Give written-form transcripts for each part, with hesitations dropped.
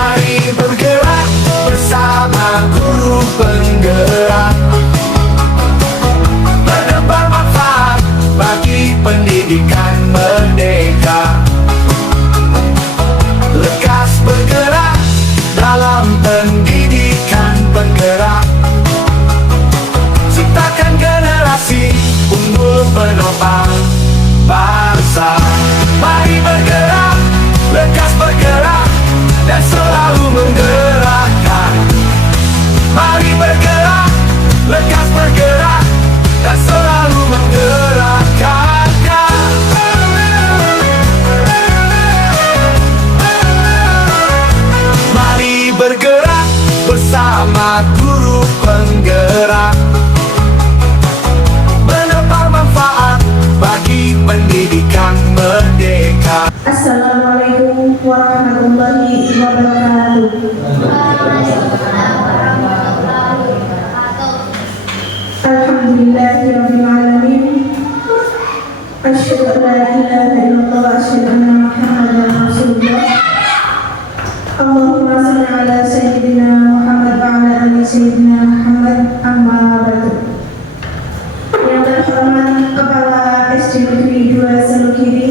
Mari bergerak bersama guru penggerak, menebar manfaat bagi pendidikan merdeka. Lekas bergerak dalam pendidikan penggerak, ciptakan generasi unggul penopang bangsa. Mari bergerak, lekas bergerak, dan selalu menggerakkan. Mari bergerak, lekas bergerak, dan selalu menggerakkan. Mari bergerak bersama guru penggerak, menebar manfaat bagi pendidikan merdeka. Assalamualaikum warahmatullahi wabarakatuh. Alhamdulillahirabbil alamin. Asyhadu an la ilaha illallah wa asyhadu anna Muhammadan rasulullah. Allahumma shalli ala sayyidina Muhammad wa ala ali sayyidina Muhammad, amma ba'du. Yang terhormat Kepala SD Negeri 2 Selugiri,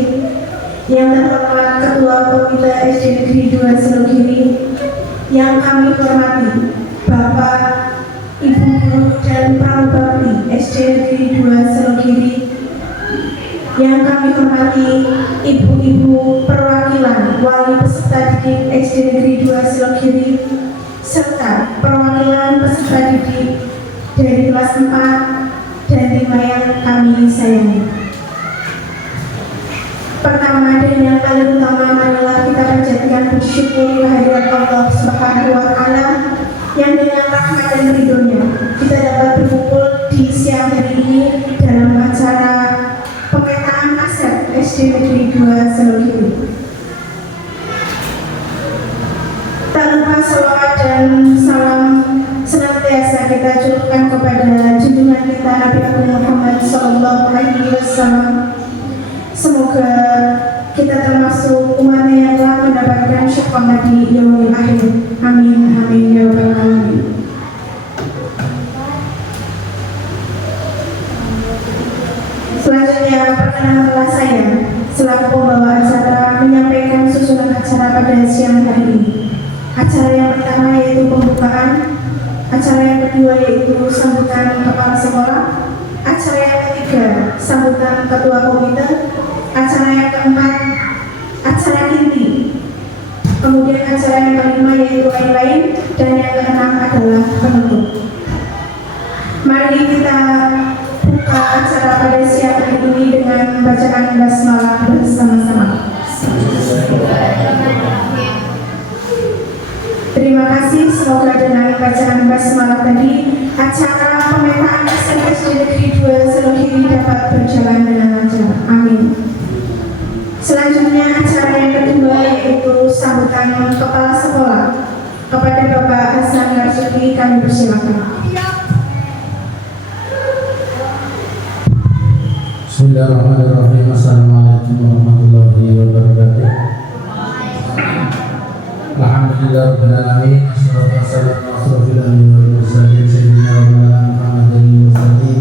yang terhormat Ketua Komite SD Negeri 2 Selugiri, yang kami hormati Bapak, Ibu Guru dan Pramugari SD Negeri 2 Selugiri, yang kami hormati Ibu-ibu perwakilan wali peserta didik SD Negeri 2 Selugiri, serta perwakilan peserta didik dari kelas 4 dan 5 yang kami sayangi. Pertama dan yang paling utama, marilah kita panjatkan bersyukur kehadirat Allah Subhanahu wa Ta'ala yang dengan rahmat dan ridhonya kita dapat berkumpul di siang hari ini dalam acara pemetaan aset SD Negeri 2 Selugiri. Tak lupa salawat dan salam senantiasa kita curahkan kepada junjungan kita Nabi Muhammad SAW. Semoga kita termasuk umat yang telah mendapatkan syafaat di yaumil akhir. Amin amin ya rabbal alamin. Selanjutnya perkenalan saya selaku pembawa acara menyampaikan susunan acara pada siang hari ini. Acara yang pertama yaitu pembukaan, acara yang kedua yaitu sambutan kepala sekolah, acara yang ketiga sambutan ketua komite, acara yang keempat acara inti, kemudian acara yang kelima yaitu lain-lain, dan yang keenam adalah penutup. Mari kita buka acara pada siang hari ini dengan bacaan basmalah bersama-sama. Terima kasih. Semoga dengan bacaan basmalah tadi acara pemetaan aset SD Negeri 2 Selugiri dapat berjalan dengan lancar. Amin. Selanjutnya acara yang kedua yaitu sambutan kepala sekolah. Kepada Bapak Hasan Marzuki kami persilakan. Bismillahirrahmanirrahim. Assalamualaikum warahmatullahi wabarakatuh. Alhamdulillahirabbil alamin. Wassalatu wassalamu ala asyrofil anbiya'i wal mursalin sayyidina wa maulana Muhammadin mursalin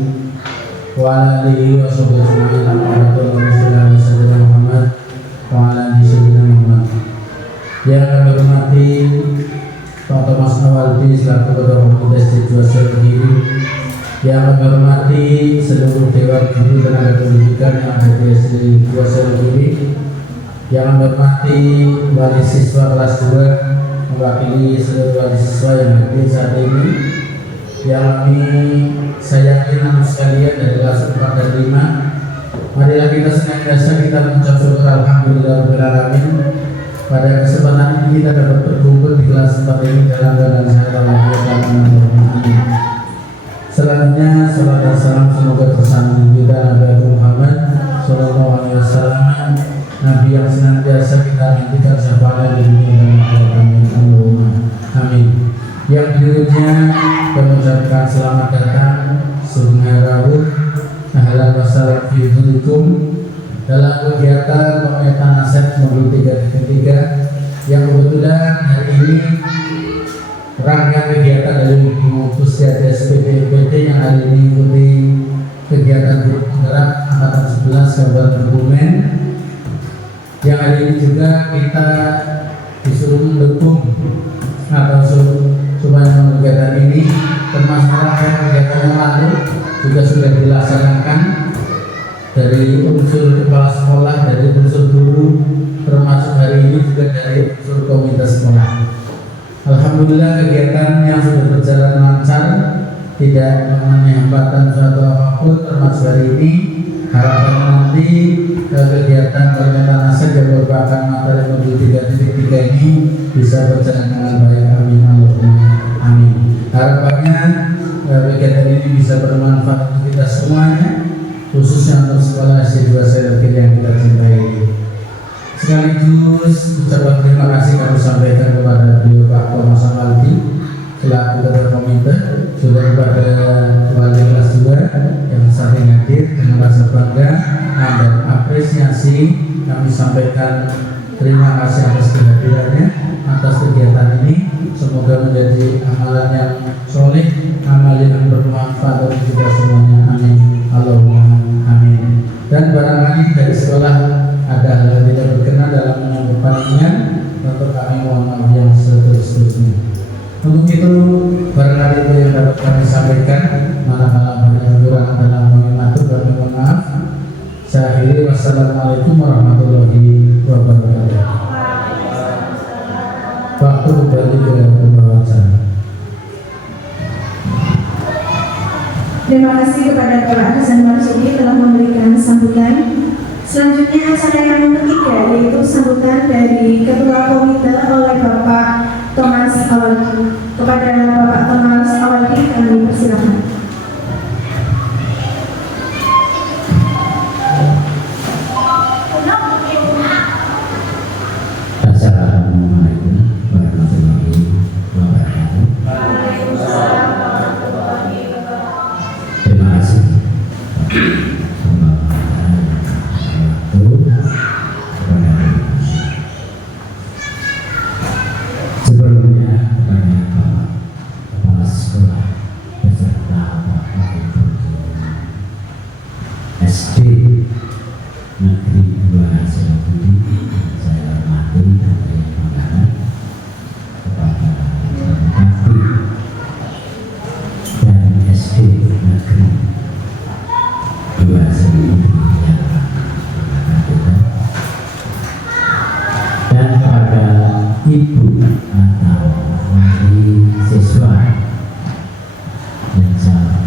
wa ala alihi wa sahbihi ajma'in. Sayyidina Muhammad wa ala alihi sayyidina Muhammad. Yang kami hormati Pak Thomas Nawaldi selaku Ketua Komite SD 2 Selugiri, yang kami hormati seluruh dewan guru tenaga pendidikan yang ada di SD 2 Selugiri, yang kami hormati wali siswa kelas 2 mewakili seluruh wali siswa yang hadir saat ini, yang kami sayangi anak sekalian dari kelas 4 dan 5. Marilah kita senantiasa kita mengucap syukur alhamdulillahirabbil alamin. Pada kesempatan ini kita dapat berkumpul di kelas 4 ini dalam keadaan sehat walafiat dan aman. Selanjutnya salam dan salam semoga bersama kita Nabi Muhammad Sallallahu Alaihi Wasallam, Nabi yang senantiasa kita nantikan syafaat di dunia dan akhirat. Amin Allahumma amin. Yang berikutnya mengucapkan selamat datang Sungai Rawuh ahlan wa sahlan fi dzurikum dalam kegiatan pemetaan aset nomor 3 ketiga yang kebetulan hari ini rangkaian kegiatan dari Ibu Puskesmas PDPT yang hari ini mengikuti kegiatan grup penggerak angkatan 11 Kabupaten Kebumen, yang hari ini juga kita disuruh mendukung atau supaya kegiatan ini termasuk rangkaian kegiatan yang lalu juga sudah dilaksanakan dari unsur kepala sekolah, dari unsur guru, termasuk hari ini juga dari unsur komunitas sekolah. Alhamdulillah kegiatan yang sudah berjalan lancar, tidak mengalami hambatan suatu apapun, termasuk hari ini. Harapan nanti kegiatan permintaan nasib yang merupakan materi modul 3.3 ini bisa berjalan dengan baik. Amin. Allahumma amin. Harapannya kegiatan ini bisa bermanfaat untuk kita semuanya, khususnya untuk sekolah SD 2 Selokiri yang kita cintai. Sekaligus ucapan terima kasih kami sampaikan kepada beliau Pak Thomas Amaldi selaku ketua komite, juga kepada wali kelas 2 yang saling hadir dengan rasa bangga dan apresiasi. Kami sampaikan terima kasih atas kehadirannya, atas kegiatan ini. Semoga menjadi amalan yang soleh, amal yang bermanfaat bagi kita semuanya. Amin. Allahumma amin. Dan barangkali dari sekolah ada hal yang tidak berkenan dalam menyambut panjenengan, tentu kami mohon maaf yang seterus-terusnya. Untuk itu barangkali itu yang dapat kami sampaikan. Manakala banyak kekurangan dalam mengatur, kami mohon maaf. Saya akhiri, wassalamualaikum warahmatullahi wabarakatuh. Waktu kembali ke pembahasan. Terima kasih kepada Bapak Hasan Marsudi telah memberikan sambutan. Selanjutnya acara yang ketiga yaitu sambutan dari Ketua Komite oleh Bapak Thomas Awaldi. Kepada Bapak Thomas Awaldi kami persilakan. Assalamualaikum warahmatullahi wabarakatuh. Terima kasih. Sebelumnya kepada Bapak Kepala Sekolah beserta Bapak Ibu SD Negeri 2 Selokiri, saya hormati dan saya banggakan kepada Bupati dan SD Negeri 2 Selokiri yang dan kepada ibu atau wali siswa yang saya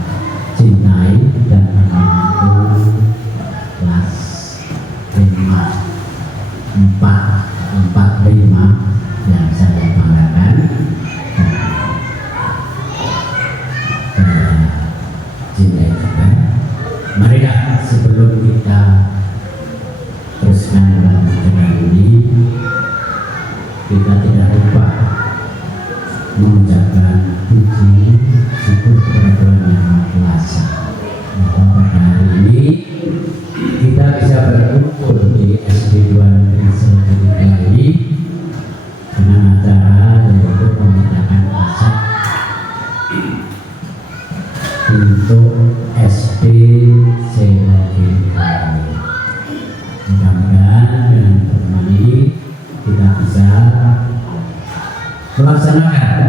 cintai dan menantu kelas 445 yang saya banggakan. Cintai juga. Marilah sebelum kita teruskan dalam acara ini, kita tidak lupa mengucapkan puji syukur kepada Tuhan Yang Maha Kuasa bahwa pada hari ini kita bisa berkumpul di SD 2 Negeri Selokiri ini dengan acara yaitu pembentangan aset untuk SD Selokiri. Mudah-mudahan dengan pertemuan ini kita bisa melaksanakan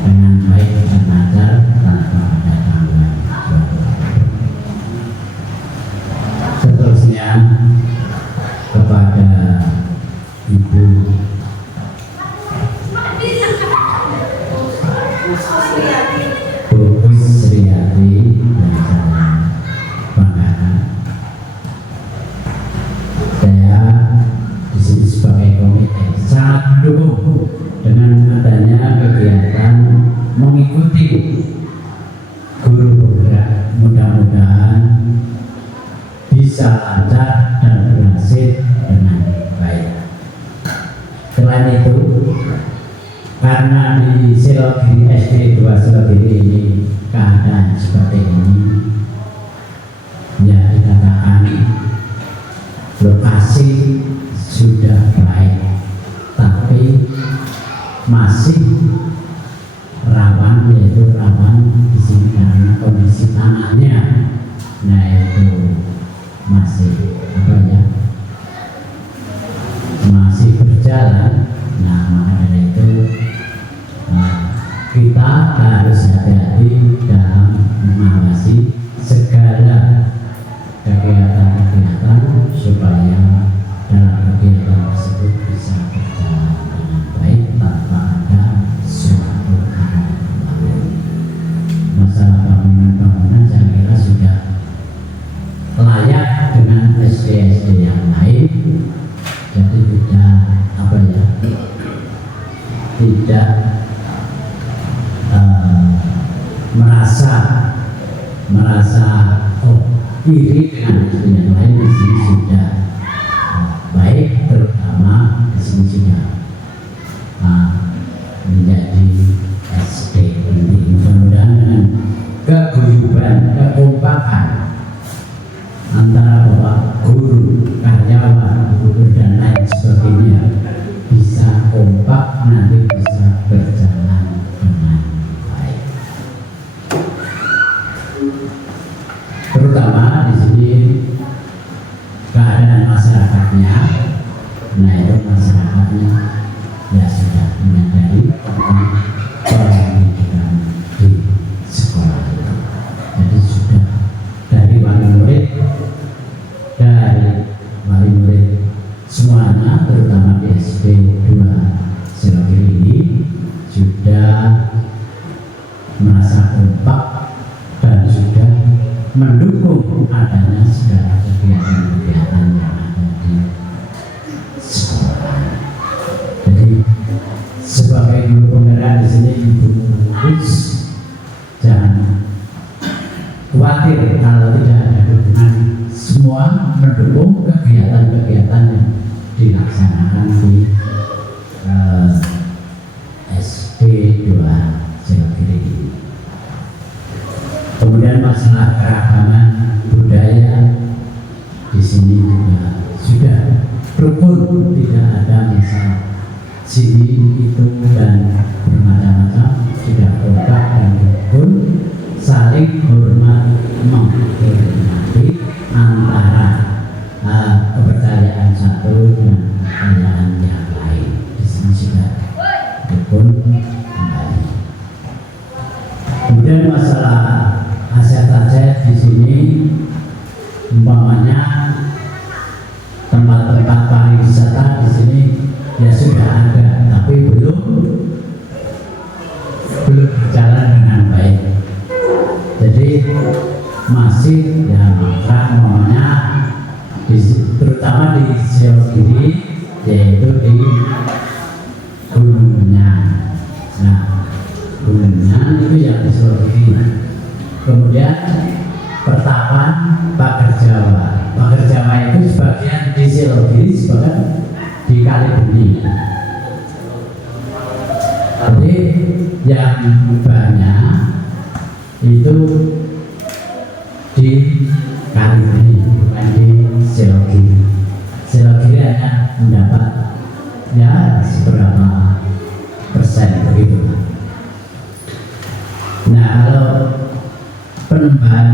dengan baik dan lancar tanpa ada gangguan suatu apapun. Seterusnya kepada Ibu Pupus Sriati yang saya banggakan. Saya di sini sebagai komite sangat mendukung dengan adanya kegiatan mengikuti guru bergerak. Mudah-mudahan bisa lancar dan berhasil dengan baik. Selain itu, karena di Selokiri SD 2 Selokiri ini keadaan seperti ini, ya dikatakan lokasi sudah baik, masih rawan, yaitu rawan di sini karena kondisi tanahnya, nah itu masih apa ya, masih berjalan. Nah maka dari itu kita harus hati-hati dalam mengawasi segala kegiatan-kegiatan supaya dalam kegiatan tersebut bisa berjalan dengan baik tanpa ada suatu hal. Masalah bangunan-bangunan saya kira sudah layak dengan SD-SD yang lain, jadi tidak apa ya, tidak merasa oh iri dengan SD yang lain. Di sini sudah baik, terutama di sini sudah menjadi SD ini. Mudah-mudahan dengan keguyuban, kekompakan antara bapak guru, karyawan, guru dan lain sebagainya bisa kompak, nanti bisa berjalan dengan baik. Terutama di sini keadaan masyarakatnya, nah itu masyarakatnya ya sudah menyadari tentang pendidikan di sekolah. Jadi sudah dari wali murid semuanya, terutama di SD 2 Selokiri ini sudah merasa kompak dan sudah mendukung adanya segala kegiatan-kegiatan yang ada di sekolah. Jadi sebagai guru penggerak di sini, Ibu Gus jangan khawatir kalau tidak ada dukungan, semua mendukung kegiatan-kegiatan yang dilaksanakan di SD 2 Selokiri ini. Kemudian masalah keragaman budaya di sini juga sudah rukun, tidak ada masalah sini itu dan bermacam-macam, sudah kompak dan rukun, saling hormat menghormati antara kepercayaan satu dengan kepercayaan yang lain. Di sini sudah rukun kembali. Kemudian masalah aset-aset di sini, umpamanya tempat-tempat pariwisata di sini ya sudah ada, tapi belum berjalan dengan baik. Jadi masih ya umpamanya terutama di Selokiri, yaitu di Gunung Menyang. Nah, Gunung Menyang itu yang di Selokiri. Kemudian Pertapan Pager Jawa. Pager Jawa itu sebagian di Selokiri, sebagian di Kalibeni. Tapi yang banyak itu di Kalibeni, bukan di Selokiri. Selokiri hanya mendapat ya seberapa persen begitu. Nah, kalau penembahan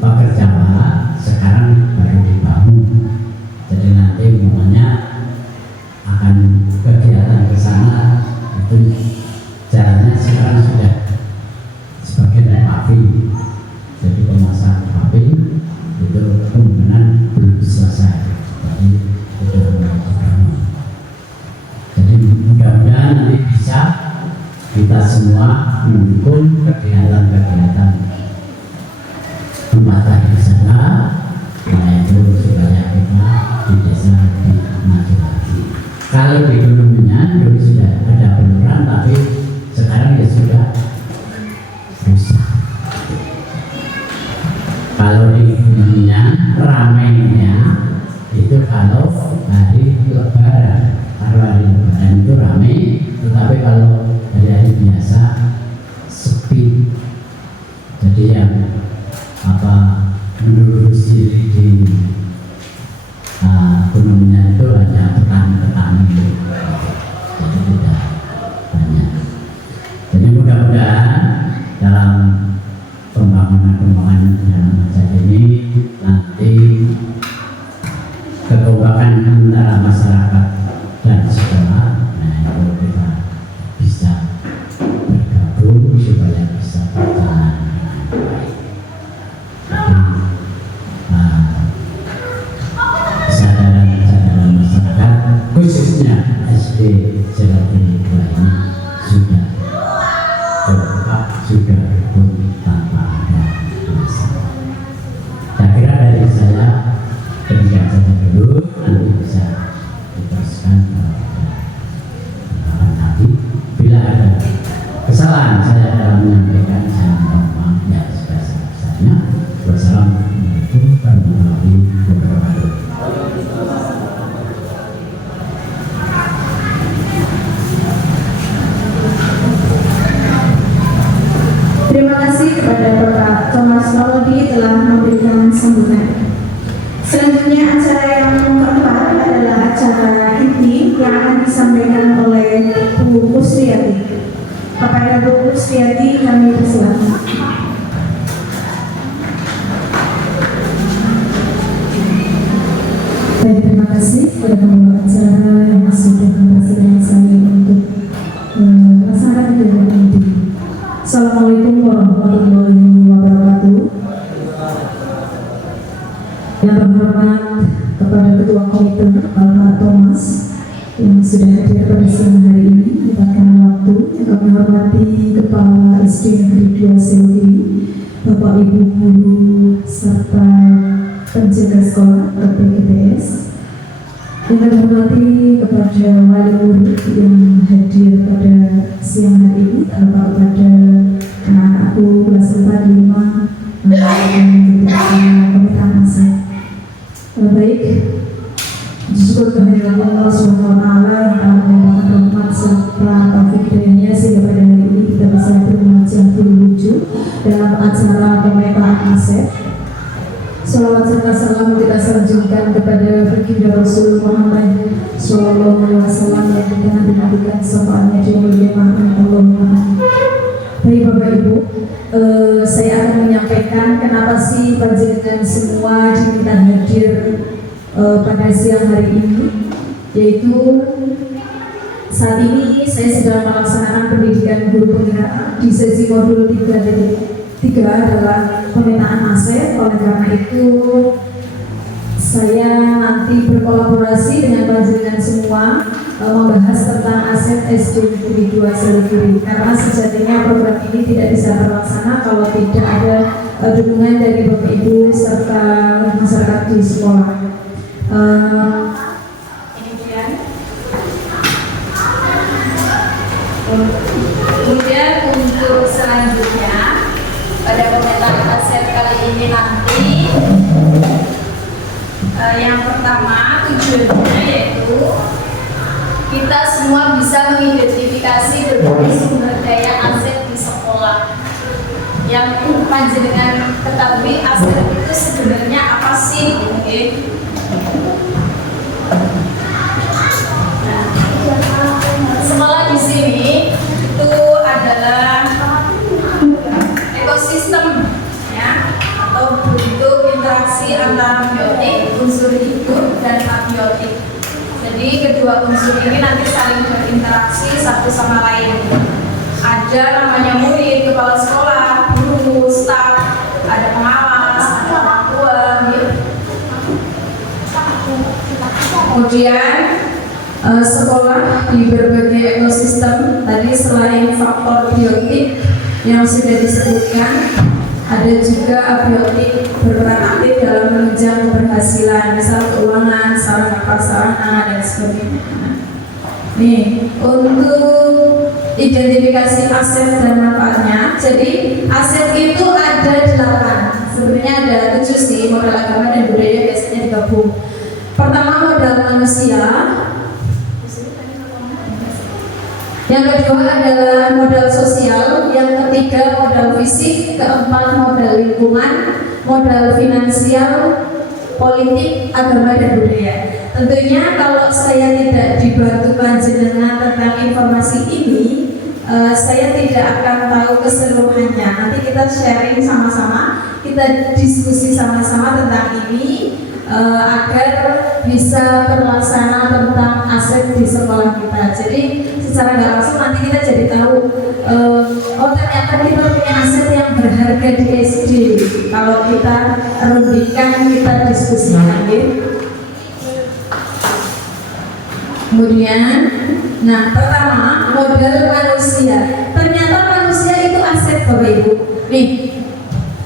Pager Jawa sekarang baru dibangun, jadi nanti umumnya akan kegiatan ke sana itu jalannya sekarang sudah sebagian dari paving, jadi pemasangan paving itu kemungkinan belum selesai, jadi sudah mulai dibangun. Jadi mudah-mudahan nanti bisa kita semua mendukung kegiatan-kegiatan tempatan di sana, yaitu supaya kita di desa lebih maju lagi. Kalau di Gunung Menyang dulu sudah ada beluran, tapi sekarang ya sudah rusak. Kalau di Gunung Menyang ramainya itu kalau hari Lebaran, itu ramai, tetapi kalau hari biasa sepi. Jadi yang menurut diri di gunungnya itu hanya petani-petani, jadi tidak SD Selati 2 ini sudah lengkap, sudah rukun tanpa ada masalah. Saya kira dari saya demikian saja dulu, nanti bisa diteruskan kepada nanti. Bila ada kesalahan saya dalam menyampaikan, saya mohon maaf yang sebesar-besarnya. Wassalamualaikum warahmatullahi wabarakatuh. Terima kasih kepada Bapak Thomas Mauludi telah memberikan sambutan. Selanjutnya acara yang keempat adalah acara inti yang akan disampaikan oleh Bu Kusriyati. Kepada Bu Kusriyati kami persilakan. Baik, terima kasih kepada pembawa acara yang sudah mempersilahkan saya untuk melaksanakan kegiatan ini. Assalamualaikum warahmatullahi wabarakatuh. Yang terhormat kepada Ketua Komite Bapak Thomas yang sudah hadir pada siang hari ini menyempatkan waktu, yang kami hormati Kepala SD Negeri 2 Selokiri, Bapak Ibu guru serta penjaga sekolah PPKPS, yang kami hormati kepada wali murid yang hadir pada siang hari ini, terutama kepada anak-anakku kelas 4, 5 yang pemetaan aset. Baik, syukur kehadiran Allah Subhanahu wa Ta'ala yang telah memberikan rahmat serta taufik hidayahnya sehingga pada hari ini kita bisa bermunajat berwujud dalam acara pemetaan aset. Salawat serta salam kita sanjungkan kepada baginda Rasul Muhammad Sallallahu Alaihi Wasallam yang kita nanti-nantikan syafaatnya di mulia Allahumma. Baik Bapak Ibu, saya akan menyampaikan kenapa sih panjenengan semua diminta hadir pada siang hari ini, yaitu saat ini saya sedang melaksanakan pendidikan guru penggerak di sesi modul 3 adalah pemetaan aset. Oleh karena itu saya nanti berkolaborasi dengan panjenengan semua membahas tentang aset SD Negeri 2 Selokiri, karena sejatinya program ini tidak bisa terlaksana kalau tidak ada dukungan dari Bapak Ibu serta masyarakat di sekolah. Kemudian untuk selanjutnya pada pemetaan aset kali ini nanti yang pertama tujuannya yaitu kita semua bisa mengidentifikasi berbagai sumber daya aset di sekolah. Yang panjenengan ketahui aset itu sebenarnya apa sih? Sekolah di sini itu adalah ekosistem, ya, atau bentuk interaksi antara biotik, unsur hidup, dan abiotik. Jadi kedua unsur ini nanti saling berinteraksi satu sama lain. Ada namanya murid, kepala sekolah, guru, staf, ada pengawas, ada orang tua, gitu. Kemudian sekolah di berbagai ekosistem tadi selain faktor biotik yang sudah disebutkan, ada juga abiotik berperan aktif dalam menunjang keberhasilan, misal keuangan, sarana prasarana dan sebagainya. Nih, untuk identifikasi aset dan manfaatnya, jadi aset itu ada 8. Sebenarnya ada 7 sih, modal agama dan budaya biasanya digabung. Pertama modal manusia, yang kedua adalah modal sosial, yang ketiga modal fisik, keempat modal lingkungan, modal finansial, politik, agama dan budaya. Tentunya kalau saya tidak dibantu panjenengan tentang informasi ini, saya tidak akan tahu keseluruhannya. Nanti kita sharing sama-sama, kita diskusi sama-sama tentang ini agar bisa terlaksana tentang aset di sekolah kita. Jadi secara nggak langsung nanti kita jadi tahu, oh ternyata kita punya aset yang berharga di SD. Kalau kita rundingkan, kita diskusikan, gitu. Kemudian Nah, pertama, modal manusia. Ternyata manusia itu aset Bapak Ibu. Nih,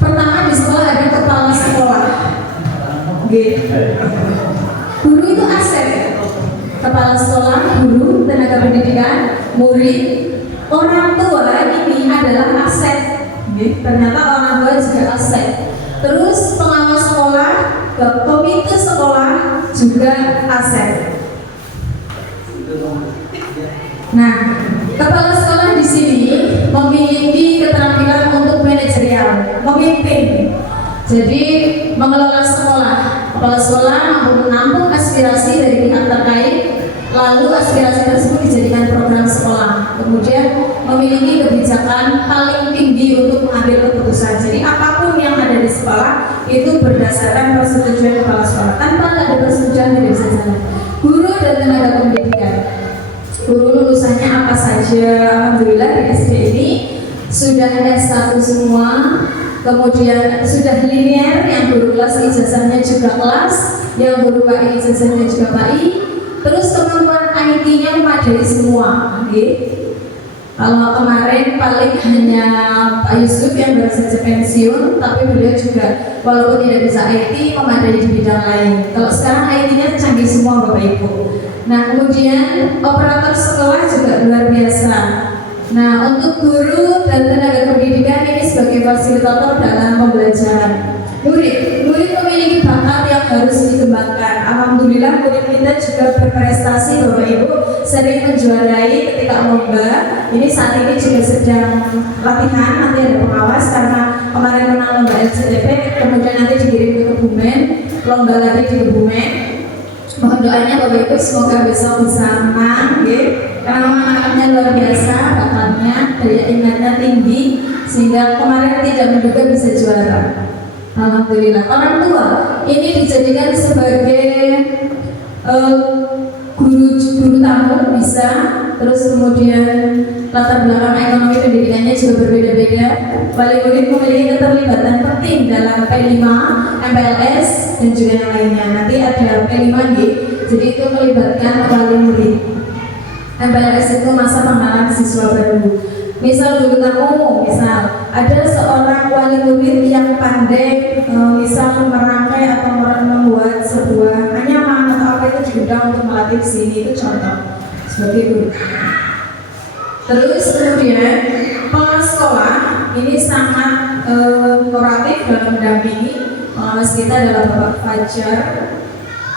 pertama di sekolah ada kepala sekolah. Oke. Guru itu aset. Kepala sekolah, guru, tenaga pendidikan, murid, orang tua ini adalah aset. Oke. Ternyata orang tua juga aset. Terus pengawas sekolah, komite sekolah juga aset. Nah, kepala sekolah di sini memiliki keterampilan untuk manajerial, memimpin. Jadi mengelola sekolah. Kepala sekolah mampu menampung aspirasi dari pihak terkait, lalu aspirasi tersebut dijadikan program sekolah. Kemudian memiliki kebijakan paling tinggi untuk mengambil keputusan. Jadi apapun yang ada di sekolah itu berdasarkan persetujuan kepala sekolah. Tanpa ada persetujuan tidak bisa jalan. Guru dan tenaga pendidikan. Guru lulusannya apa saja? Alhamdulillah di SD ini sudah S1 semua. Kemudian sudah linear, yang guru kelas ijazahnya juga kelas, yang guru KI ijazahnya juga KI. Terus kemampuan IT-nya memadai semua. Okay. Kalau kemarin paling hanya Pak Yusuf yang baru saja pensiun, tapi beliau juga walaupun tidak bisa IT memadai di bidang lain. Kalau sekarang IT-nya canggih semua Bapak Ibu. Nah, kemudian operator sekolah juga luar biasa. Nah, untuk guru dan tenaga pendidikan ini sebagai fasilitator dalam pembelajaran. Murid memiliki bakat yang harus dikembangkan. Alhamdulillah murid kita juga berprestasi Bapak Ibu, sering menjuarai ketika lomba. Ini saat ini juga sedang latihan, nanti ada pengawas karena kemarin menang lomba LCTP, kemudian nanti dikirim ke Kebumen, lomba lagi di Kebumen. Mohon doanya Bapak Ibu semoga besok bisa menang, karena anak-anaknya luar biasa, bakatnya, daya ingatnya tinggi, sehingga kemarin tidak menduga bisa juara. Alhamdulillah. Orang tua ini dijadikan sebagai guru tamu bisa, terus kemudian latar belakang ekonomi pendidikannya juga berbeda-beda. Wali murid memiliki keterlibatan penting dalam P5, MPLS dan juga yang lainnya. Nanti ada P5 nih, jadi itu melibatkan wali murid. MPLS itu masa pengenalan siswa baru. Misal guru tamu, misal ada seorang wali murid yang pandai, misal merangkai atau membuat sebuah anyaman atau apa itu diundang untuk melatih di sini, itu contoh sebagai guru. Terus kemudian pengawas sekolah ini sangat kooperatif dalam mendampingi. Pengawas kita adalah Bapak Fajar.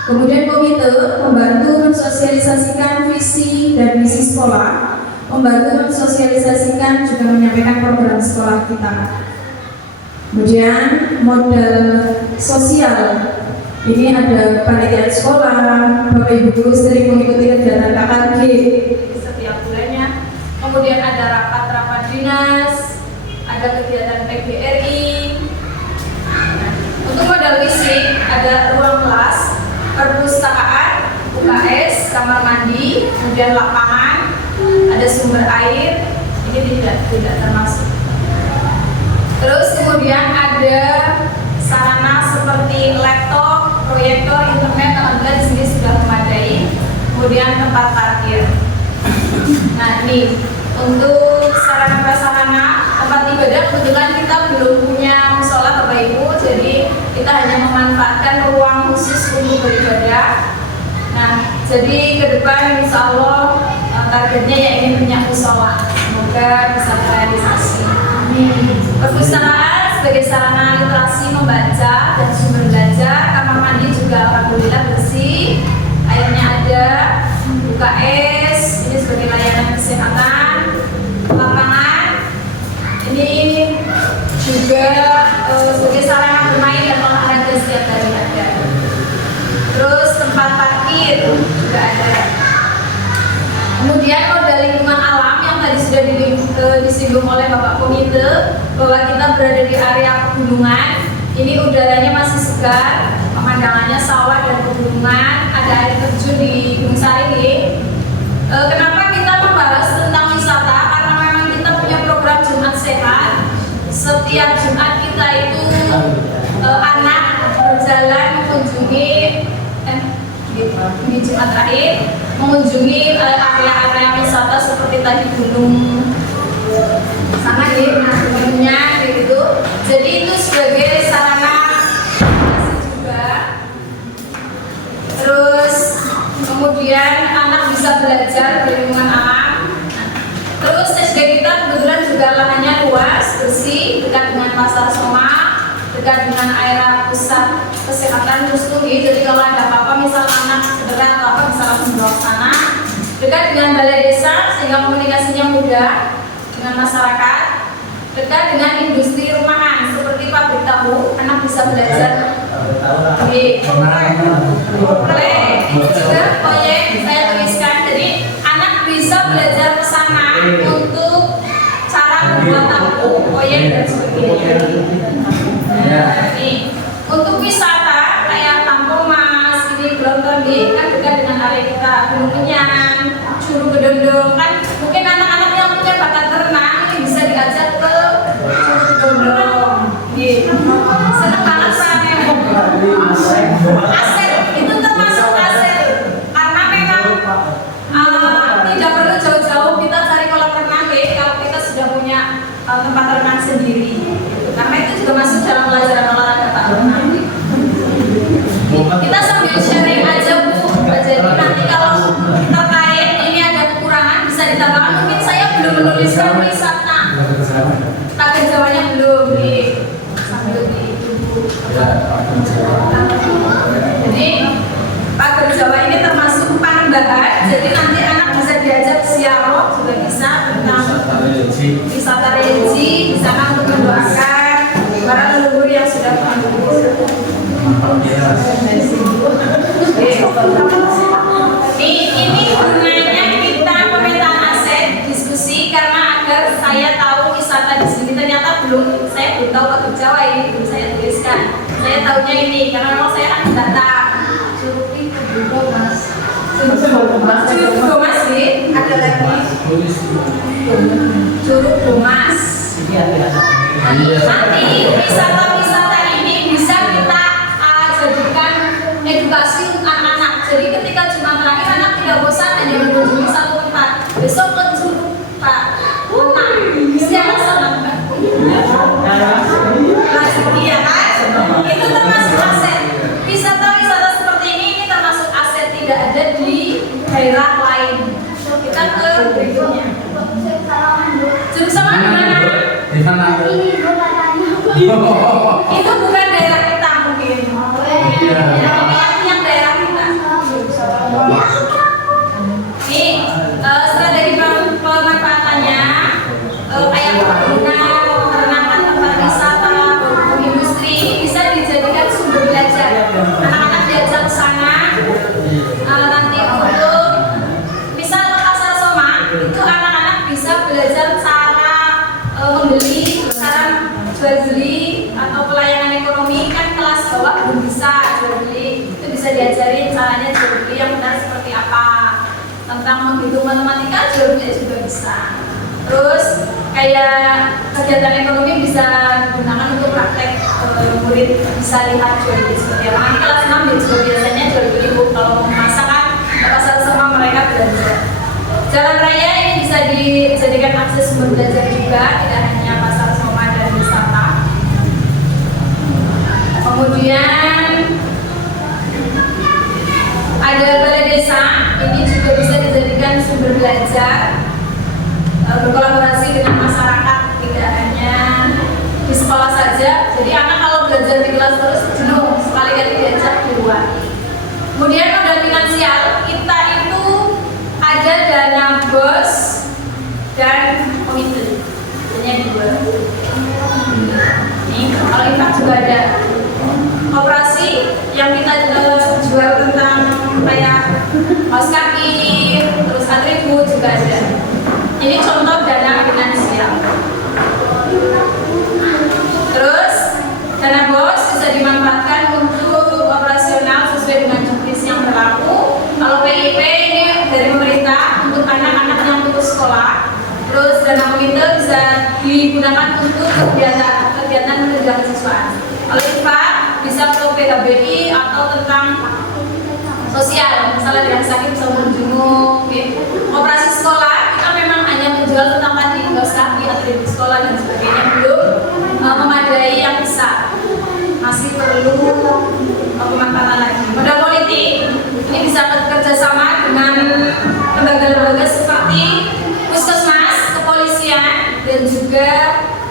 Kemudian komite membantu mensosialisasikan visi dan misi sekolah, membantu mensosialisasikan juga menyampaikan program sekolah kita. Kemudian modal sosial, ini ada panitiaan sekolah, Bapak Ibu guru sering mengikuti kegiatan KKG setiap bulannya. Kemudian ada rapat-rapat dinas, ada kegiatan PGRI. Nah, untuk modal fisik ada ruang kelas, perpustakaan, UKS, kamar mandi, kemudian lapangan, ada sumber air, ini tidak termasuk. Terus kemudian ada sarana seperti laptop, proyektor, internet, alhamdulillah di sini sudah memadai. Kemudian tempat parkir. Nah ini untuk sarana prasarana tempat ibadah, kebetulan kita belum punya musola Bapak Ibu, jadi kita hanya memanfaatkan ruang khusus untuk beribadah. Nah, jadi ke depan insya Allah targetnya ya ingin punya musola, semoga bisa terrealisasi. Perpustakaan sebagai sarana literasi membaca dan sumber belajar, kamar mandi juga alhamdulillah bersih, airnya ada, UKS ini sebagai layanan kesehatan, lapangan ini juga sebagai sarana bermain dan olahraga setiap hari ada. Terus tempat parkir juga ada. Kemudian modal lingkungan alam yang tadi sudah disinggung oleh Bapak Komite, bahwa kita berada di area pegunungan, ini udaranya masih segar, pemandangannya sawah dan pegunungan, ada air terjun di Gunung Saringi. Kenapa kita membahas tentang wisata? Karena memang kita punya program Jumat Sehat. Setiap Jumat kita itu anak berjalan mengunjungi di Jumat terakhir mengunjungi area-area wisata seperti tadi gunung sana ya, gunungnya gitu. Jadi itu sebagai sarana juga. Terus kemudian anak bisa belajar di lingkungan alam. Terus SD kita kebetulan juga lahannya luas, bersih, dekat dengan pasar Soma, dekat dengan area pusat kesehatan Musturi. Jadi kalau ada apa-apa, misal anak cedera atau apa, bisa langsung bawa ke sana. Dekat dengan balai desa, sehingga komunikasinya mudah dengan masyarakat. Dekat dengan industri rumahan, seperti pabrik tahu, anak bisa belajar. Di itu juga proyek saya tuliskan. Jadi anak bisa belajar ke sana untuk cara membuat tahu, proyek dan sebagainya. Nah, ini untuk wisata kayak Kampung Mas, ini Glontondi kan dekat dengan area kita, Gunung Kenyang, Curug Gedondong kan. Mungkin anak-anak yang punya bakat berenang ini bisa diajak ke Curug Gedondong. Gitu. Senang banget saya. Aset itu termasuk aset karena memang tidak perlu jauh-jauh kita cari kolam renang ya kalau kita sudah punya tempat renang sendiri. Karena itu juga masuk dalam pelajaran olahraga Pak renang. Kita sambil sharing aja Bu. Jadi nanti kalau terkait ini ada kekurangan bisa ditambahkan. Mungkin saya belum menuliskan wisata. Tagar Jawanya belum di sambil ditunggu. Jadi Pagar Jawa ini termasuk Panembahan. Jadi nanti anak bisa diajak siarot juga bisa tentang wisata religi, bisa kan untuk mendoakan para leluhur yang sudah menunggu. Ini gunanya kita pemetaan aset diskusi karena agar saya tahu wisata di sini ternyata saya belum tahu Pagar Jawa ini belum saya tuliskan. Saya tahunya ini karena memang saya kan data. Curug Gomas sih, ada lagi Curug Gomas. Nanti wisata-wisata ini bisa kita jadikan edukasi untuk anak-anak. Jadi ketika Jumat terakhir anak tidak bosan hanya mengunjungi satu tempat. Besok ke Curug Pak Utang, siang sana. Iya kan? Itu termasuk aset. Wisata-wisata seperti ini termasuk aset, tidak ada di daerah lain. Kita ke berikutnya. Curug sama di mana? Di mana? Itu bukan daerah kita mungkin. Yang daerah kita. Ini strategi pemanfaatannya kayak perkebunan, peternakan, tempat wisata, industri bisa dijadikan sumber belajar. Anak-anak diajak ke sana. Nanti untuk misal ke pasar Soma itu anak-anak bisa belajar cara membeli, cara jual beli atau pelayanan ekonomi. Kan kelas bawah belum bisa jual beli, itu bisa diajarin caranya jual beli yang benar seperti apa. Tentang menghitung matematika jual beli juga bisa. Terus kayak kegiatan ekonomi bisa digunakan untuk praktek, murid bisa lihat jual beli seperti apa. Nanti kelas 6 juga biasanya jual beli Bu. Kalau mau masak kan ke pasar sama mereka belanja. Jalan raya ini bisa dijadikan akses sumber belajar juga, tidak hanya pasar Soma dan wisata. Kemudian ada balai desa, ini juga bisa dijadikan sumber belajar, berkolaborasi dengan masyarakat, tidak hanya di sekolah saja. Jadi anak kalau belajar di kelas terus jenuh, sekali-kali diajak keluar. Kemudian modal finansial, kita itu ada dana BOS dan komite. Hanya dua. Ini kalau infak juga ada. Koperasi yang kita jual tentang kayak kaos kaki, terus atribut juga ada. Ini contoh dana finansial. Terus dana BOS bisa dimanfaatkan untuk operasional sesuai dengan juknis yang berlaku. Kalau PIP ini dari pemerintah untuk anak-anak yang putus sekolah. Terus dana komite bisa digunakan untuk kegiatan penunjang siswa. Kalau IFA bisa untuk PKBI atau tentang sosial, misalnya ada yang sakit bisa menjenguk, gitu. Operasi sekolah kita memang hanya menjual tentang tadi kaos kaki atau di sekolah dan sebagainya, belum memadai yang bisa, masih perlu pemanfaatan lagi. Modal politik ini bisa bekerja sama dengan lembaga-lembaga seperti puskesmas, kepolisian, dan juga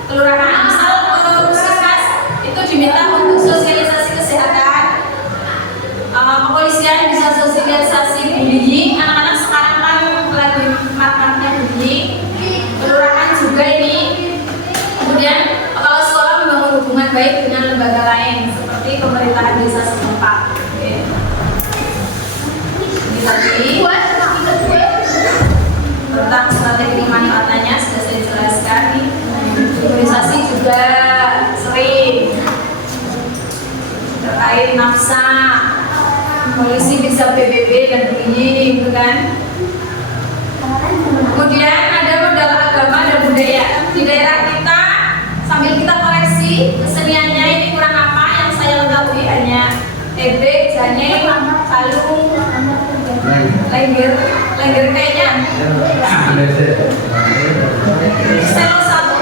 kelurahan. Misal puskesmas itu diminta untuk sosialisasi kesehatan, kepolisian bisa sosialisasi bullying, anak-anak sekarang kan lagi maraknya bullying, kelurahan juga ini. Kemudian kalau sekolah membangun hubungan baik dengan lembaga lain seperti pemerintahan desa setempat. Ini tadi tentang strategi manfaatannya sudah saya jelaskan. Organisasi juga sering terkait nafsa, polisi bisa PBB dan bullying, gitu kan. Kemudian ada modal agama dan budaya. Di daerah kita sambil kita koleksi keseniannya ini kurang apa, yang saya ketahui hanya ebek, jane, calung, lengger kayaknya selo satu.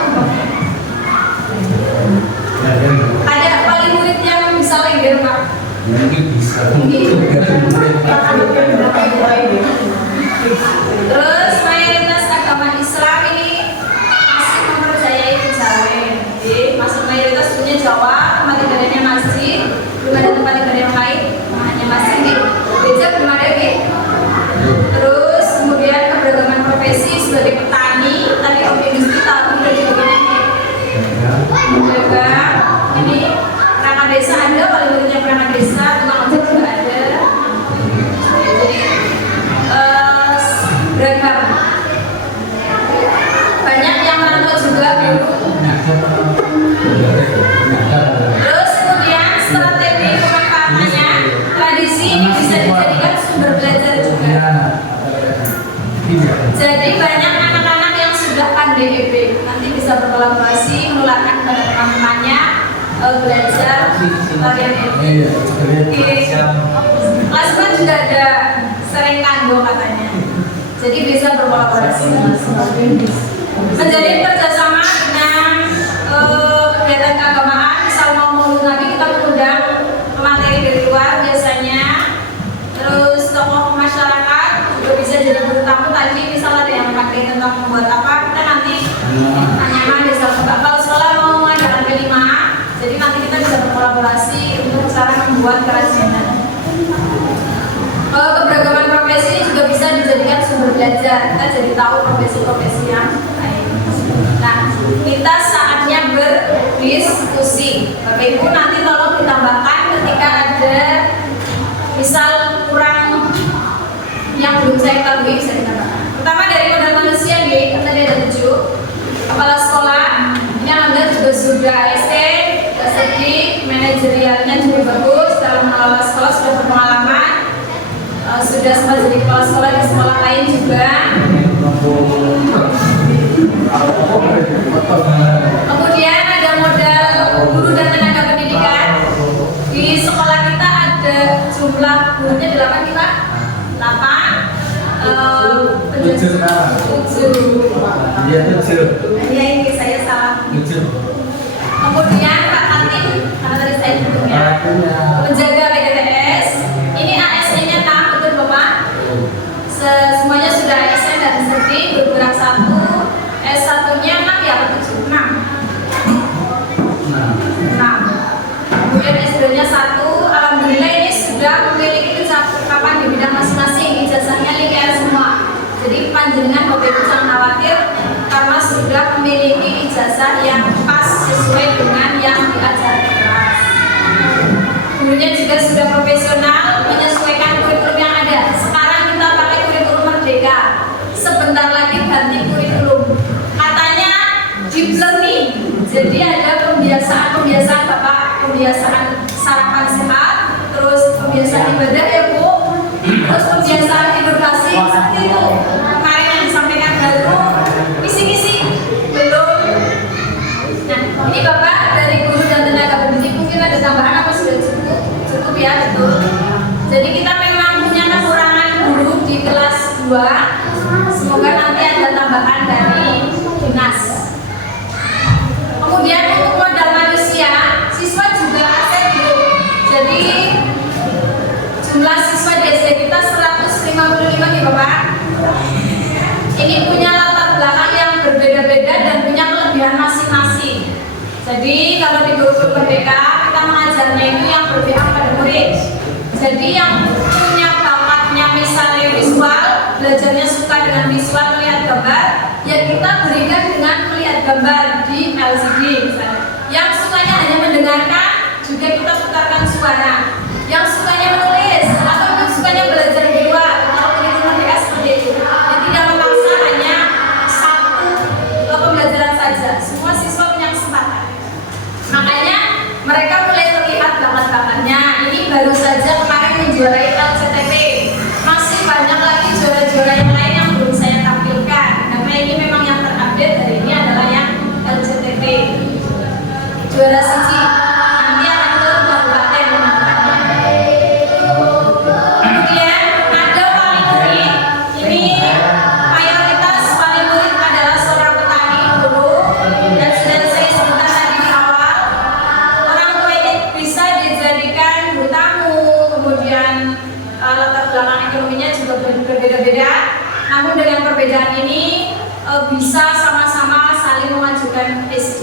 Ada paling murid yang bisa lengger, Pak? Terus mayoritas agama Islam ini masih mempercayai kejawen. Jadi masuk mayoritas punya Jawa, tempat ibadahnya masjid, belum ada tempat ibadah yang lain, hanya masjid. Gereja belum ada, gitu. Terus kemudian keberagaman profesi sebagai petani, tadi industri tahu dan sebagainya. Menjaga ini perangkat desa ada, paling muridnya perangkat desa, tukang ojek juga ada. Jadi beragam. Banyak yang merantau juga dulu. Terus kemudian strategi pemanfaatannya, tradisi ini bisa dijadikan sumber belajar juga. Jadi banyak anak-anak yang sudah pandai EP nanti bisa berkolaborasi, menularkan kepada teman-temannya, belajar tarian EP. Kelas juga ada sering kanggo katanya. Jadi bisa berkolaborasi. Menjalin kerjasama dengan kegiatan keagamaan, misal mau maulid Nabi kita mengundang pemateri dari luar biasanya. Terus tokoh masyarakat juga bisa jadi guru tamu tadi, misal ada yang pakai tentang membuat apa, kita nanti tanya desa Mbak. Kalau sekolah mau mengadakan P5, jadi nanti kita bisa berkolaborasi untuk cara membuat kerajinan. Keberagaman profesi ini juga bisa dijadikan sumber belajar, kita jadi tahu profesi-profesi yang lain. Nah, kita saatnya berdiskusi. Bapak Ibu nanti tolong ditambahkan ketika ada misal kurang yang belum saya ketahui bisa ditambahkan. Pertama dari modal manusia nih, tadi ada 7. Kepala sekolah, yang Anda juga sudah AST, strategi manajerialnya juga bagus, dalam mengelola sekolah sudah berpengalaman, sudah sempat jadi kepala sekolah di sekolah lain juga. Kemudian ada modal guru dan tenaga pendidikan. Di sekolah kita ada jumlah gurunya 8 kita? 8. 7. Ya ini saya salah. Kemudian Pak Katim, karena tadi saya hitung ya, menjaga PDTS. Ini ASN-nya 6, betul Bapak? Semuanya sudah ASN dan seperti bergerak 1. S1-nya 6 ya, betul 7? 6. Kemudian S2-nya 1. Alhamdulillah ini sudah memiliki kecakapan di bidang masing-masing, ijazahnya linear semua. Jadi panjenengan Bapak Ibu jangan khawatir karena sudah memiliki ijazah yang pas sesuai dengan yang diajarkan. Gurunya juga sudah profesional menyesuaikan kurikulum yang ada. Sekarang kita pakai kurikulum Merdeka. Sebentar lagi ganti kurikulum. Katanya deep learning. Jadi ada pembiasaan Bapak, pembiasaan sarapan sehat, terus pembiasaan ibadah ya Bu, terus pembiasaan edukasi seperti itu. Kemarin yang disampaikan baru kisi-kisi belum. Nah ini Bapak dari guru dan tenaga pendidik mungkin ada tambahan apa sudah cukup? Cukup ya, betul. Jadi kita memang Jadi kalau di guru merdeka kita mengajarnya itu yang berpihak pada murid. Jadi yang punya bakatnya misalnya visual, belajarnya suka dengan visual melihat gambar, ya kita berikan dengan melihat gambar di LCD misalnya. Yang sukanya hanya mendengarkan, juga kita putarkan suara. Yang sukanya menulis atau yang sukanya belajar di luar, kalau begitu merdeka seperti itu. Jadi tidak memaksa hanya satu pembelajaran saja. Semua siswa punya kesempatan. Makanya mereka mulai terlihat bakat-bakatnya. Ini baru saja kemarin menjuarai LCTP. Masih banyak lagi juara-juara yang lain yang belum saya tampilkan. Karena ini memang yang terupdate hari ini adalah yang LCTP. Juara siji. Nanti akan ke kabupaten. Kemudian ada wali murid. Ini mayoritas wali murid adalah seorang petani guru, dan sudah saya sebutkan tadi di awal. Orang tua ini bisa dijadikan guru tamu, kemudian latar belakang ekonominya juga berbeda-beda. Namun dengan perbedaan ini bisa sama-sama saling memajukan SD.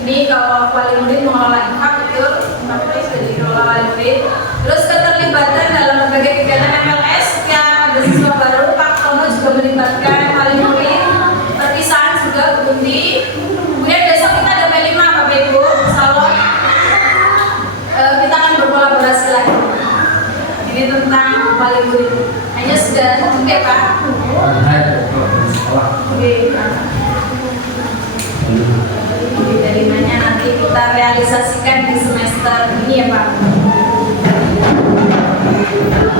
Ini kalau wali murid mengelola infak betul, infak itu sudah dikelola wali murid. Terus keterlibatan dalam berbagai kegiatan MLS, ya ada siswa baru, Pak Tomo juga melibatkan wali murid. Perpisahan juga Bundi. Kemudian besok kita ada P5 Bapak Ibu, salon. Kita akan berkolaborasi lagi. Ini tentang wali murid. Hanya sudah oke Pak. Oke. Dari mana nanti kita realisasikan di semester ini ya Pak.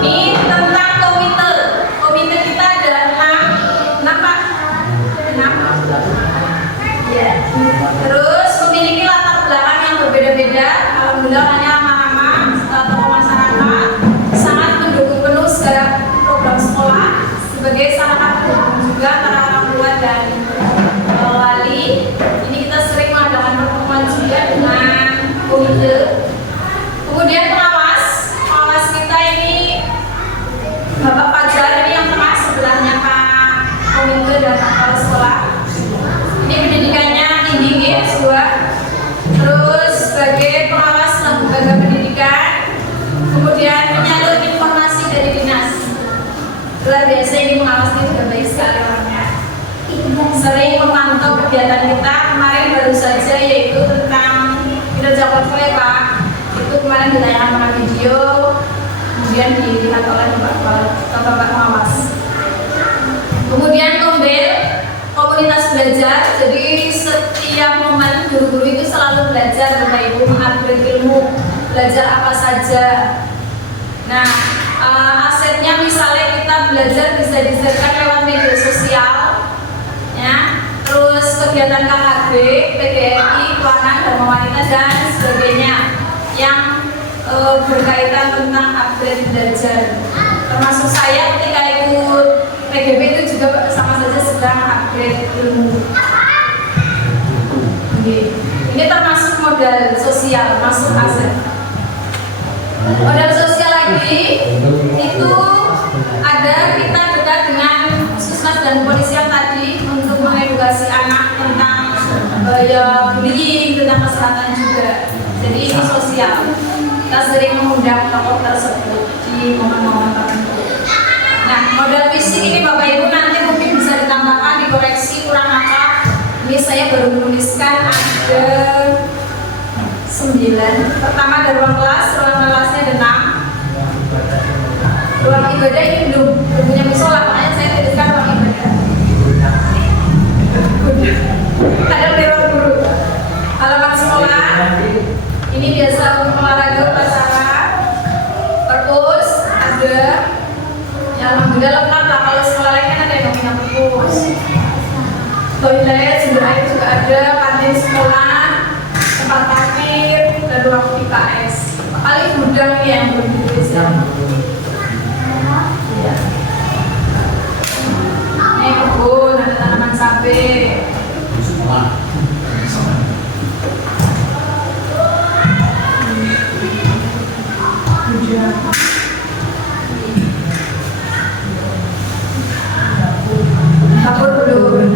Ini tentang komite. Komite kita ada 6 Pak. 6. Ya. Terus memiliki latar belakang yang berbeda-beda. Alhamdulillah hanya anak-anak tokoh masyarakat sangat mendukung penuh segala program sekolah sebagai salah satu juga antara orang tua dan wali. Ini kita sering mengadakan pertemuan juga dengan komite. Kemudian pengawas kita ini Bapak Fajar, ini yang tengah sebelahnya Pak komite dan kepala sekolah. Ini pendidikannya tinggi S2. Terus sebagai pengawas lembaga pendidikan, kemudian penyalur informasi dari dinas. Luar biasa, ini pengawasnya juga baik sekali orangnya. Sering memantau kegiatan kita. Kemarin baru saja yaitu tentang kinerja portfolio Pak. Itu kemarin ditayangkan dengan video, kemudian dilihat oleh Bapak pengawas. Kemudian Tombel, komunitas belajar. Jadi setiap momen guru-guru itu selalu belajar Bapak Ibu, mengupgrade ilmu, belajar apa saja. Nah, asetnya misalnya kita belajar bisa disertakan lewat media sosial, ya. Terus kegiatan KKB, PGRI, Keuangan, Dharma Wanita dan sebagainya yang berkaitan tentang upgrade belajar. Termasuk saya ketika ikut PGB itu juga sama saja sedang upgrade ilmu. Ini termasuk modal sosial, masuk aset. Modal sosial lagi itu ada kita dekat dengan Puskesmas dan Kepolisian tadi untuk mengedukasi anak tentang bullying, tentang kesehatan juga. Jadi ini sosial. Kita sering mengundang tokoh tersebut di momen-momen tertentu. Nah, modal fisik ini Bapak Ibu nanti mungkin bisa ditambahkan, dikoreksi kurang apa. Ini saya baru menuliskan ada 9. Pertama ada ruang kelasnya ada 6. Ruang ibadah ini belum punya musola, makanya saya tuliskan ruang ibadah. Ada ruang guru. Halaman sekolah. Ini biasa untuk olahraga upacara. Perpus ada. Ya alhamdulillah lengkap lah, kalau sekolah lain kan ada yang punya perpus. Toilet, sumber air juga ada, kantin sekolah, tempat parkir, dan ruang IPS. Paling gudang ini yang belum ditulis ya. Ini kebun, ada tanaman cabai. Dapur belum.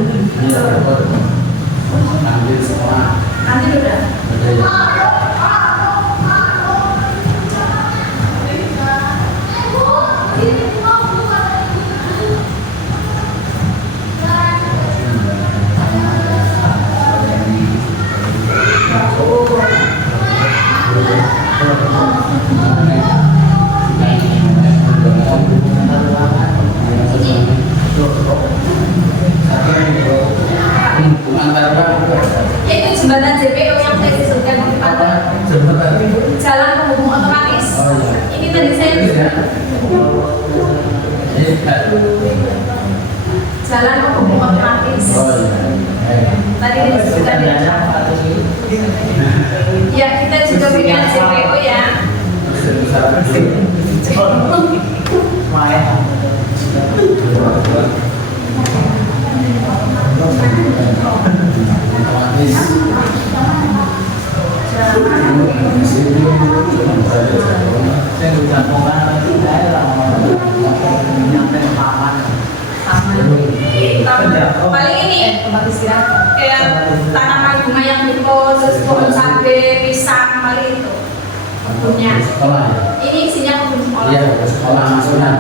jalan umum otomatis. Tadi disebutkan ya, kita juga punya CPO ya. Paling ini kayak tanaman bunga yang dipot, terus pohon cabai, pisang, paling itu punya. Ini isinya kebun sekolah. Iya, sekolah nasional.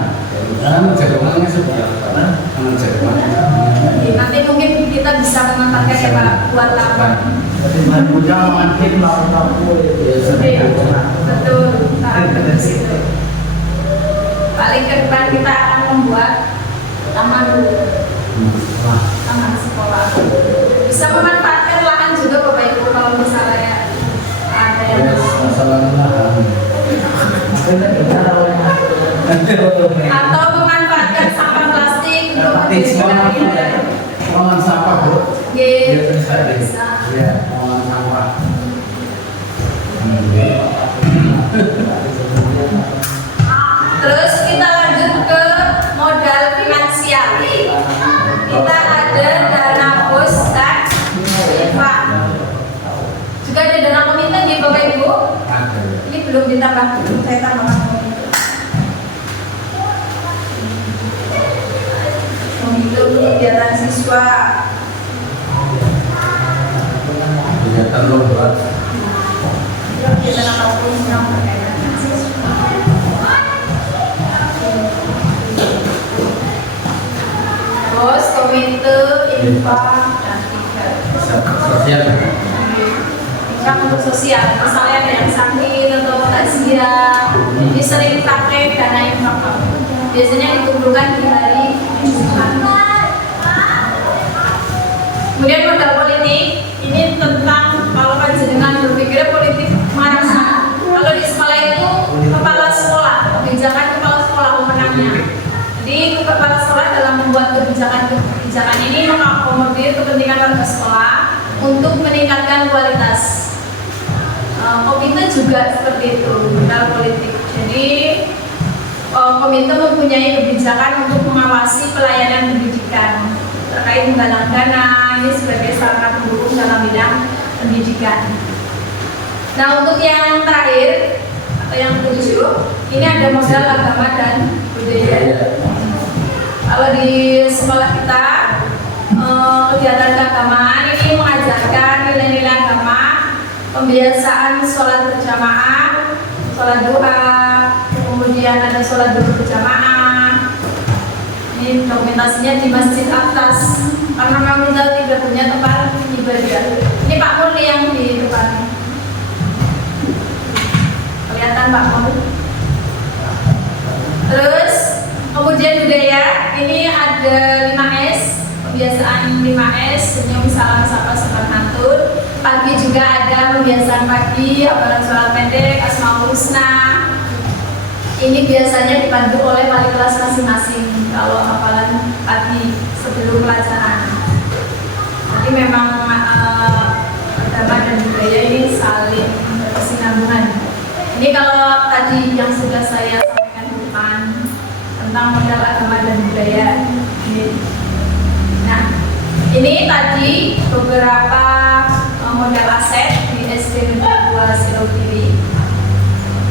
Jagoannya sudah Nanti mungkin kita bisa memanfaatkan ya Pak buat lapan. Betul, ke situ. Paling ke depan kita akan membuat taman sekolah. Bisa memanfaatkan lahan juga Bapak Ibu kalau misalnya ada yang atau memanfaatkan sampah plastik untuk menjadikan Pengelolaan sampah, Bu. bisa. Iya, pengelolaan sampah. Terus kita lanjut ke modal finansial. Kita ada dana bos dan IPA. Juga ada dana komite di Bapak Ibu. Ini belum ditambah, saya tambahkan komite. Komite untuk kegiatan siswa. Kegiatan lomba. Kegiatan apapun yang berkaitan dengan siswa. Bos, komite, IPA, dan tiga. Sosial. Yang untuk sosial, misalnya ada yang sakit atau takziah, ini sering dipakai dana infak. Biasanya dikumpulkan di hari Jumat. Kemudian modal politik, ini tentang kalau panjenengan berpikir politik mana. Kalau di sekolah itu kepala sekolah, kebijakan kepala sekolah pemenangnya. Jadi kepala sekolah dalam membuat kebijakan ini mengakomodir kepentingan warga sekolah untuk meningkatkan kualitas. Komite juga seperti itu dalam politik. Jadi komite mempunyai kebijakan untuk mengawasi pelayanan pendidikan terkait menggalang dana ini sebagai sarana pendukung dalam bidang pendidikan. Nah, untuk yang terakhir atau yang ketujuh, ini ada modal agama dan budaya. Kalau di sekolah kita kegiatan keagamaan ini mengajarkan nilai-nilai agama, pembiasaan sholat berjamaah, sholat duha, kemudian ada sholat duha berjamaah. Ini dokumentasinya di Masjid Atas karena memang kita tidak punya tempat ibadah. Ini Pak Murni yang di depan. Kelihatan Pak Murni. Terus kemudian budaya, ini ada 5S, pembiasaan 5S, senyum, salam, sapa, sopan santun. Pagi juga ada pembiasaan pagi, hafalan sholat pendek, asmaul husna. Ini biasanya dipandu oleh wali kelas masing-masing kalau hafalan pagi sebelum pelajaran. Jadi memang agama dan budaya ini saling berkesinambungan. Ini kalau tadi yang sudah saya sampaikan di depan tentang modal agama dan budaya. Nah, ini tadi beberapa modal aset di SD Negeri 2 Silogiri.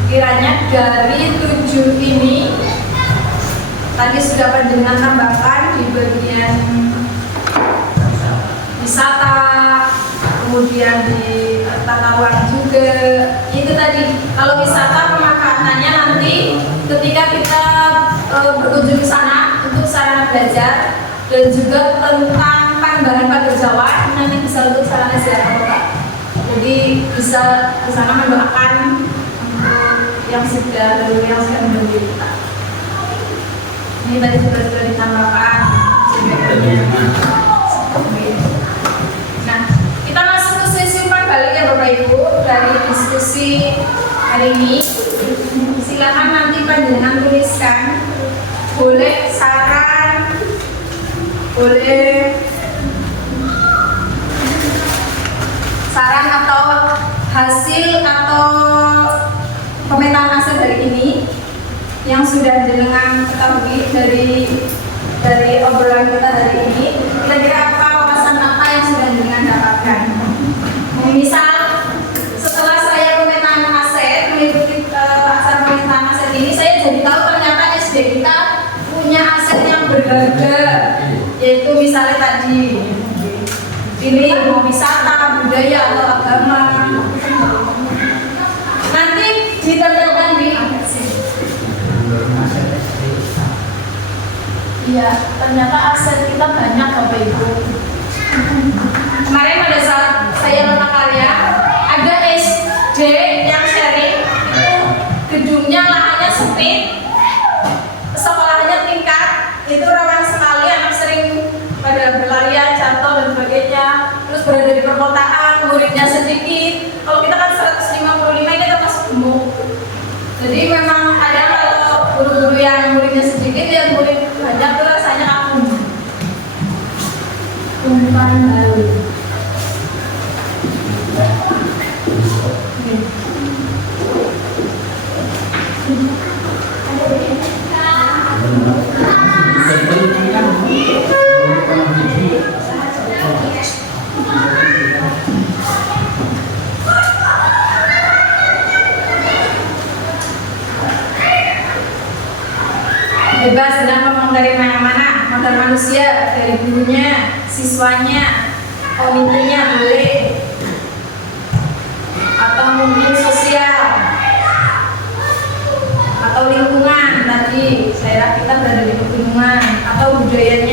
Kiranya dari 7 ini tadi sudah panjenengan tambahkan di bagian wisata, kemudian di tata ruang juga. Itu tadi kalau wisata pemanfaatannya nanti ketika kita berkunjung ke sana untuk sarana belajar dan juga tentang pengembangan pagar Jawa nanti bisa untuk sarana ziarah kota. Jadi bisa ke sana mendoakan yang sudah lalu yang sudah menunggu kita. Ini tadi sudah ditambahkan. Nah, kita masuk ke sesi umpan balik ya Bapak Ibu dari diskusi hari ini. Silakan nanti panjenengan tuliskan, boleh saran boleh saran atau hasil atau pemetaan aset dari ini yang sudah jenengan ketahui dari obrolan kita hari ini, kira-kira apa wawasan apa yang sudah jenengan dapatkan? Misal setelah saya pemetaan aset, mengikuti acara pemetaan aset ini, saya jadi tahu ternyata SD kita punya aset yang berharga, yaitu misalnya tadi pilih mau wisata, budaya atau agama. Nanti ditentukan di iya, ternyata aset kita banyak Bapak Ibu. Kemarin pada saat saya letak karya, ada SD yang sharing, itu gedungnya lahannya sempit, sekolahnya tingkat, itu rawan sekali, anak sering pada berlarian, jatuh dan sebagainya. Terus berada di perkotaan, muridnya sedikit. Kalau kita kan 155 ini termasuk gemuk. Jadi memang ada kalau guru-guru yang muridnya sedikit, yang murid banyak tuh rasanya akum. Umpan lalu. Bebas dengan ngomong dari mana-mana, modal manusia, dari gurunya, siswanya, komitinya boleh, atau mungkin sosial, atau lingkungan tadi, daerah kita berada di pegunungan, atau budayanya